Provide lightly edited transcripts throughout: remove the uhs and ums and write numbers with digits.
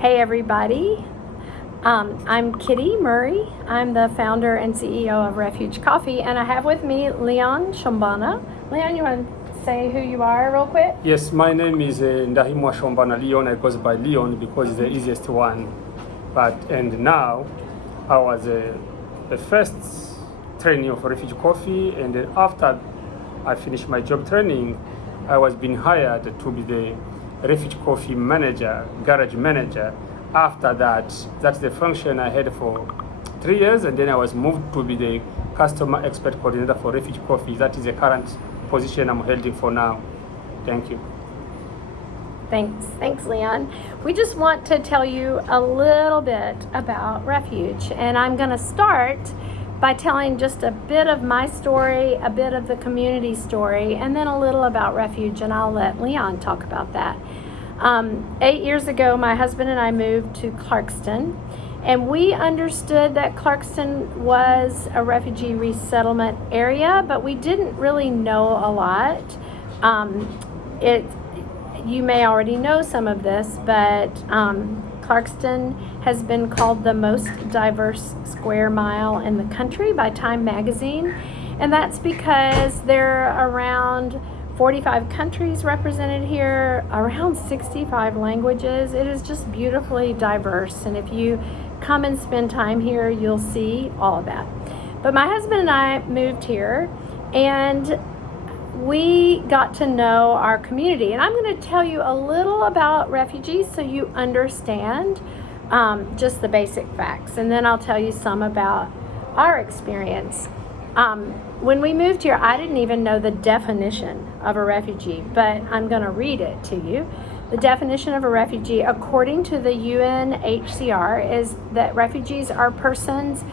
Hey everybody, I'm Kitti Murray. I'm the founder and CEO of Refuge Coffee, and I have with me Leon Shombana. Leon, you want to say who you are real quick? Yes, my name is Ndahimwa Shombana Leon. I goes by Leon because it's the easiest one. And now I was the first trainee of Refuge Coffee, and then after I finished my job training, I was being hired to be the Refuge Coffee manager, garage manager. After that, that's the function I had for 3 years, and then I was moved to be the customer expert coordinator for Refuge Coffee. That is the current position I'm holding for now. Thank you. Thanks, Leon. We just want to tell you a little bit about Refuge, and I'm going to start by telling just a bit of my story, a bit of the community story, and then a little about Refuge, and I'll let Leon talk about that. 8 years ago, my husband and I moved to Clarkston, and we understood that Clarkston was a refugee resettlement area, but we didn't really know a lot. You may already know some of this, but Clarkston has been called the most diverse square mile in the country by Time magazine, and that's because there are around 45 countries represented here, around 65 languages. It is just beautifully diverse, and if you come and spend time here, you'll see all of that. But my husband and I moved here, and we got to know our community, and I'm going to tell you a little about refugees so you understand just the basic facts, and then I'll tell you some about our experience. When we moved here, I didn't even know the definition of a refugee, but I'm going to read it to you. The definition of a refugee, according to the UNHCR, is that refugees are persons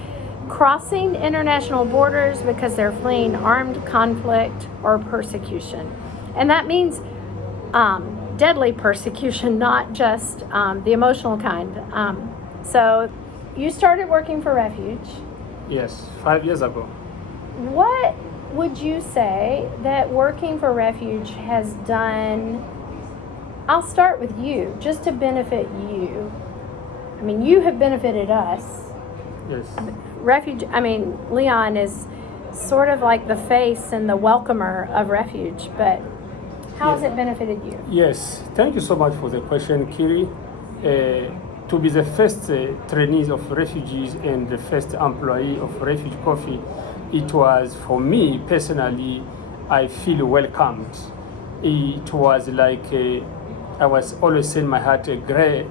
crossing international borders because they're fleeing armed conflict or persecution. And that means deadly persecution, not just the emotional kind. So you started working for Refuge. Yes, 5 years ago. What would you say that working for Refuge has done? I'll start with you, just to benefit you. I mean, you have benefited us. Yes. Leon is sort of like the face and the welcomer of Refuge, but how has it benefited you? Yes, thank you so much for the question, Kiri. To be the first trainees of refugees and the first employee of Refuge Coffee, it was, for me personally, I feel welcomed. It was like I was always saying in my heart,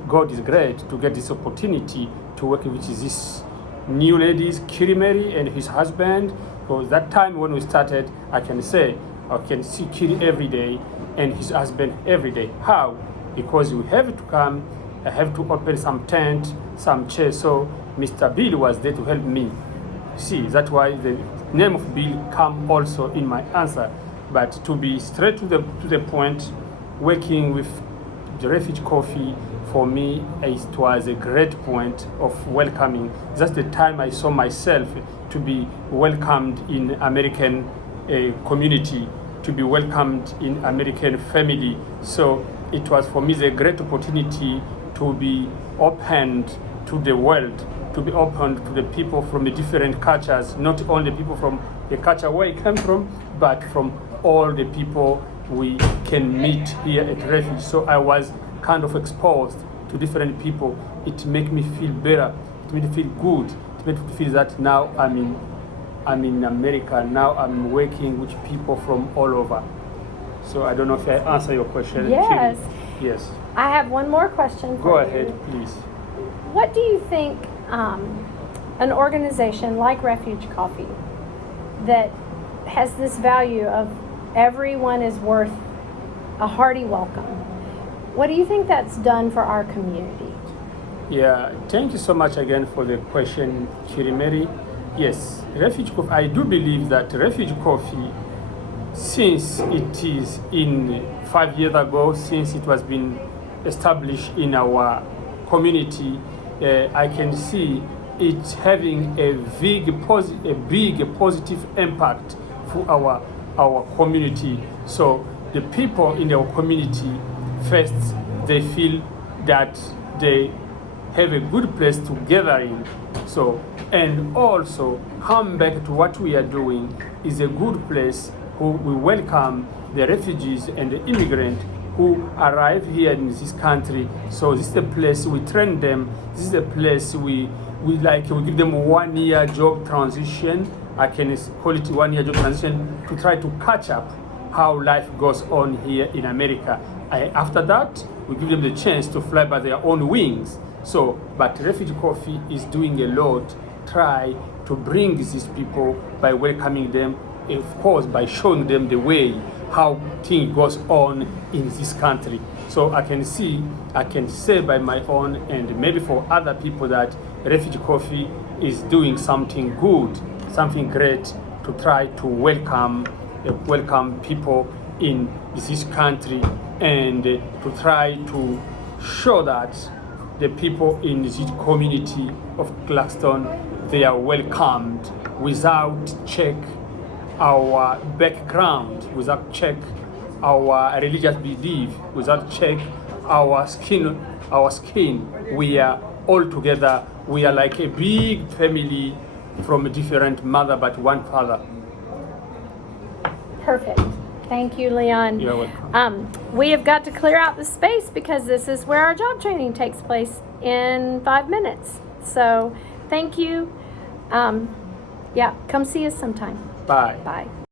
God is great to get this opportunity to work with these new ladies, Kitti Murray and his husband. Because that time when we started, I can see Kitti every day and his husband every day. How? Because we have to come, I have to open some tent, some chairs. So Mr. Bill was there to help me. See, that's why the name of Bill come also in my answer. But to be straight to the point, working with the Refuge Coffee, for me, it was a great point of welcoming. That's the time I saw myself to be welcomed in American community, to be welcomed in American family. So it was for me a great opportunity to be opened to the world, to be open to the people from the different cultures, not only people from the culture where I come from, but from all the people we can meet here at Refuge. So I was kind of exposed to different people. It made me feel better. It made me feel good. It made me feel that now I'm in America. Now I'm working with people from all over. So I don't know if I answer your question. Yes. Yes. I have one more question for Go you. ahead, please. What do you think an organization like Refuge Coffee that has this value of everyone is worth a hearty welcome, what do you think that's done for our community? Yeah, thank you so much again for the question, Kitti Murray. Yes, Refuge Coffee, I do believe that Refuge Coffee, since it is in 5 years ago, since it was been established in our community, I can see it having a big positive impact for our community. So the people in our community, first, they feel that they have a good place to gather in. So, and also come back to what we are doing is a good place who we welcome the refugees and the immigrants who arrive here in this country. So this is a place we train them. This is a place we give them 1 year job transition. I can call it 1 year job transition to try to catch up how life goes on here in America. After that, we give them the chance to fly by their own wings. So, but Refuge Coffee is doing a lot, try to bring these people by welcoming them, of course, by showing them the way how things goes on in this country. So I can say by my own and maybe for other people that Refuge Coffee is doing something good, something great to try to welcome people in this country and to try to show that the people in this community of Clarkston, they are welcomed without check our background, without check our religious belief, without check our skin. We are all together. We are like a big family from a different mother but one father. Perfect. Thank you, Leon. You're welcome. We have got to clear out the space because this is where our job training takes place in 5 minutes. So thank you. Yeah, come see us sometime. Bye. Bye.